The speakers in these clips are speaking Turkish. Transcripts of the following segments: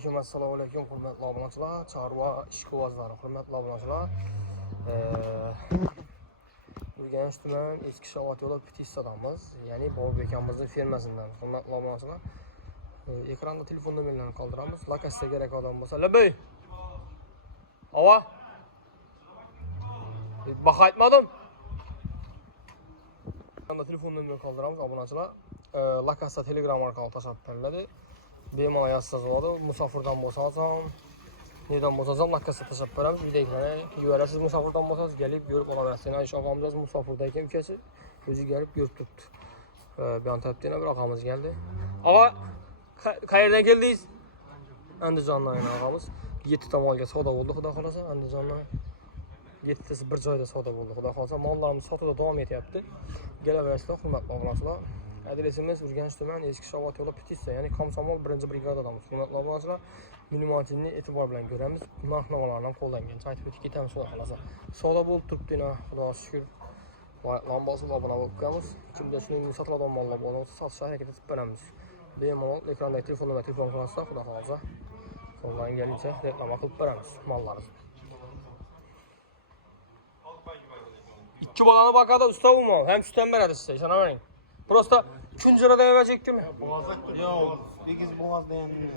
Aleyküm, assalomu alaykum, hurmatli obunachilar, chorva ishqibozlari, hurmatli obunachilar. Urganch tuman eski Shovot yo'li Petitsadamiz, ya'ni Bobur akamizning fermasidan. Hurmatli obunachilar, ekranda telefon nomerlarini qoldiramiz. Lakasda kerak odam bo'lsa, labay. Ava. Baho aytmadim. Ekranda telefon nomerini qoldiramiz obunachilar. Lakasda Telegram orqali tashlab beriladi. Bemalol yozsangiz, musofirdan bo'lsangiz ham, nedan bo'lsangiz ham Lakasda tashlab beramiz. Videolarni yuborasiz, musofirdan bo'lsangiz kelib yurib olaverasiz. Aysh og'amiz musofirda ekan, ukasi o'zi kelib yurib turibdi. Bu yon tarafdan bir og'amiz keldi. Og'a, qayerdan keldingiz? Andijondan og'amiz. 7 tomonga savdo bo'ldi, xudo xolasa, Andijondan. 7tasi bir joyda savdo bo'ldi, xudo xolasa. Mollarimiz sotuvda davom etyapti. Kelaverasizlar, hurmatli obunachilar. Adresimiz Urganch tuman eski Shovot yo'li Petitsa, ya'ni Komsomol 1-brigadadamiz. Hurmatli obunachilar, minimalchilikni e'tibor bilan ko'ramiz. Narx-navolarni ham qo'llangancha aytib o'tib ketamiz, xudo xolasa. Savdo bo'lib turibdi, xudo shukr. Lambasini obuna bo'lib qo'yamiz. Kimda shunday sotiladigan mollar bo'lsa, sotishga harakat etib beramiz. Bemalol ekrandagi telefonlarga telefon qilasizlar, xudo xolasa. Qo'ldan kelgancha reklama qilib beramiz mollarimizni. İki balonu bakada usta bu mu? Hem sütten beradi size, ishonavering. Prosta kunjiradan evacekmi? Yo'q, 8 boğaz deganini.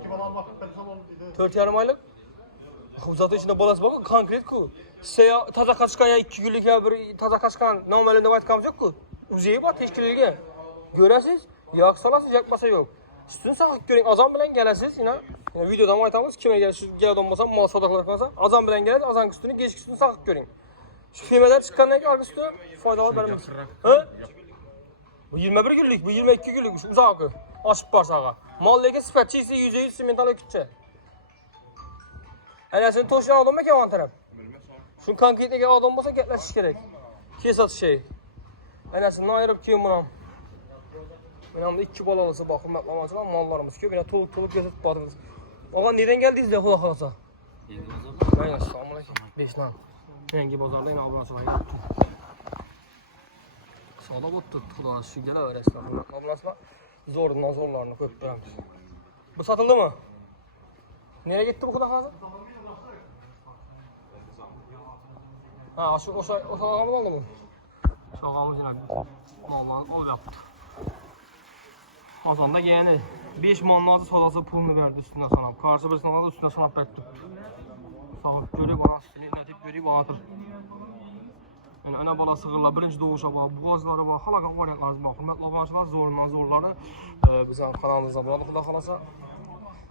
2 balon vaqt qilsam olib dedi. 4,5 aylık. Zaten içinde balası bak, konkret ku. Size taza kaçkan ya 2 günlük ya bir taza kaçkan normalinde aytganimiz yok ku. Uzeyi bor teşkilligiga. Görasiz, yoq salasiz, yakmasa yok. Üstünü saqlab ko'ring, azon bilan kelasiz, videodan aytamiz, kimga keladigan bo'lsa, mol savdo qilib qo'ysa, azon bilan kelasiz, azon üstünü, kechki üstünü saqlab ko'ring. Şu firmadan chiqqandan keyin olib üstü foydalar beramiz. Ha? Bu 21 günlük, bu 22 günlük, şu uzoqi. Oshib borsaga. Mol lekin sifatchisi %100 semental kutcha. Anasini to'shgan odam ekan o'n taraf. Shu konkretga odam bo'lsa gaplashish kerak. Kesat şey. Anasini ayirib keyin buni. Mana bu ikki bolalisi bor, hurmatli obunachilar, mollarimiz ko'p, yana to'liq kesib boramiz. Og'a, nedan keldingiz-da, xudo xolasa? Mana assalomu alaykum. 5 non. Yangi bozorda yana obunachilar yuribdi. Savdo bo'pti, xudo shukr, kelaverasizlar. Obunachilar zo'rlarni ko'p beramiz. Bu sotildimi? Nereye gitti bu xudo xolasa? Ha, o'sha og'amiz oldimi? Shu og'amiz yana mollarni olib yapti. Ozonda yani 5 manatı savdosi pulni berdi üstüne sanab. Qarshi birisini oldi, üstüne sanab berdi. Sağlık görüp bana netip görüp anlatır. Yani ana bala sığırlar birinci doğuşa var, boğazları var, halaqa variantlarımız var. Hurmatli obunachilar, zorlari bizning kanalımızda bo'ladi, xudo xolasa.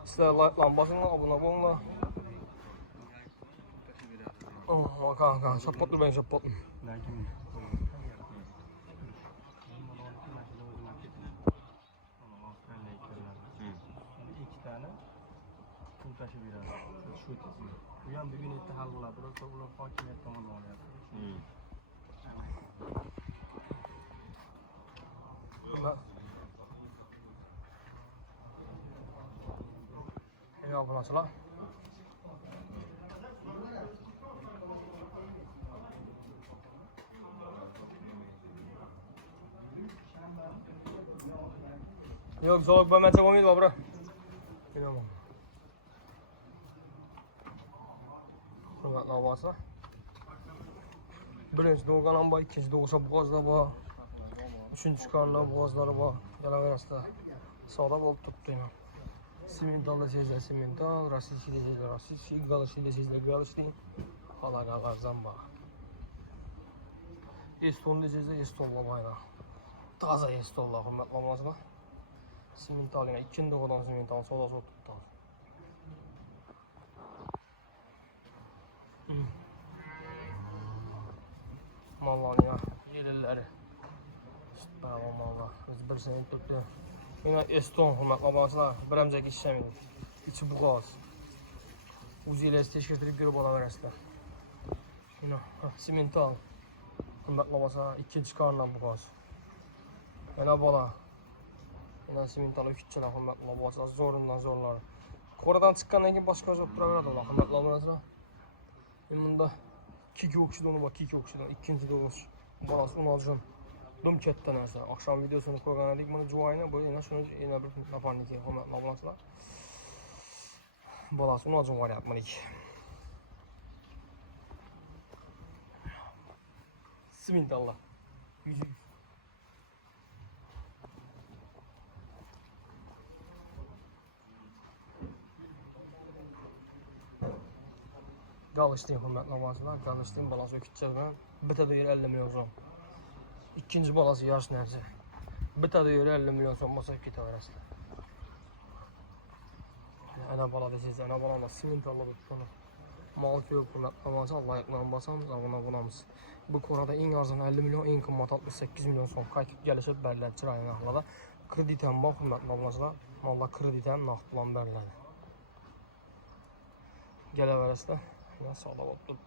Sizlar like'larni bosinglar, obuna bo'linglar. Kanka, chopot turmang, chopot. Bu ham bugun erta hal bo'ladi. Biroq ular hokimiyat tomonidan olyapti. Ey obunachilar. Yo'q, sovuq bo'lmasa bo'lmaydi, bobra. Bilaman. Hurmatli obunachilar. Birinchi doğgan ham bor, ikkinchi doğuşa boğazlar bor. Üçüncü çıkanlar boğazları bor. Kelaverasizlar. Savdo bo'lib turibdi. Semental desizlar, semental, rossiyskiy desizlar, rossiyskiy, galishniy desizlar, galishniy. Halaqa arzon bor. Eston desizlar, estonlar bor. Toza estonlar, hurmatli obunachilar. Semental yana ikkinchi doğudan semental savdosi bo'lib turibdi. Mallarni ya, yelilleri. Sütbağın mallar. Biz bir sene tuttu. Yine eston, hurmatli obunachilar, biramizga ishlamaydi. İçi buğaz. O'zingiz tekshirtirib ko'rib olaverasizlar. Yine semental. Hurmatli obunachilar, ikkinchi qarndan buğaz. Yana bola. Yine semental uchchalar, hurmatli obunachilar, zo'rlari. Qo'radan chiqqandan keyin boshqa joy turaveradi, hurmatli obunachilar. Bunda 2 okşidonu var, 2 okşidon, ikinci doğuş. Balası 16 jön. Dum ketdi narsa. Akşam videosunu koygan edik bunu Juwayna, bu yana şunu yana bir nafarniki hurmatli obunachilar. Bolasini o'zim olyapmiz. Bismillah. Galıştın hürmetli obunachilar, galıştın balası ökütçədən bitədə yer 50 milyon so'm. İkinci balası yaş nərsə. Bitədə yer 50 milyon so'm olsa ketəverəsizlər. Ana bala desiniz, ana bala da simentallı bunu. Mal köy hürmetli obunachilar, layıqlan basamız, abunamız. Bu korada en arzın 50 milyon, en qımmat 68 milyon so'm qaytib gəlişib bərlətçi rayonu axlada. Kreditəm bax hürmetli obunachilar, valla kreditəm naqd plan bərlədi. Gələ verəsizlər. Ya sağda oldu.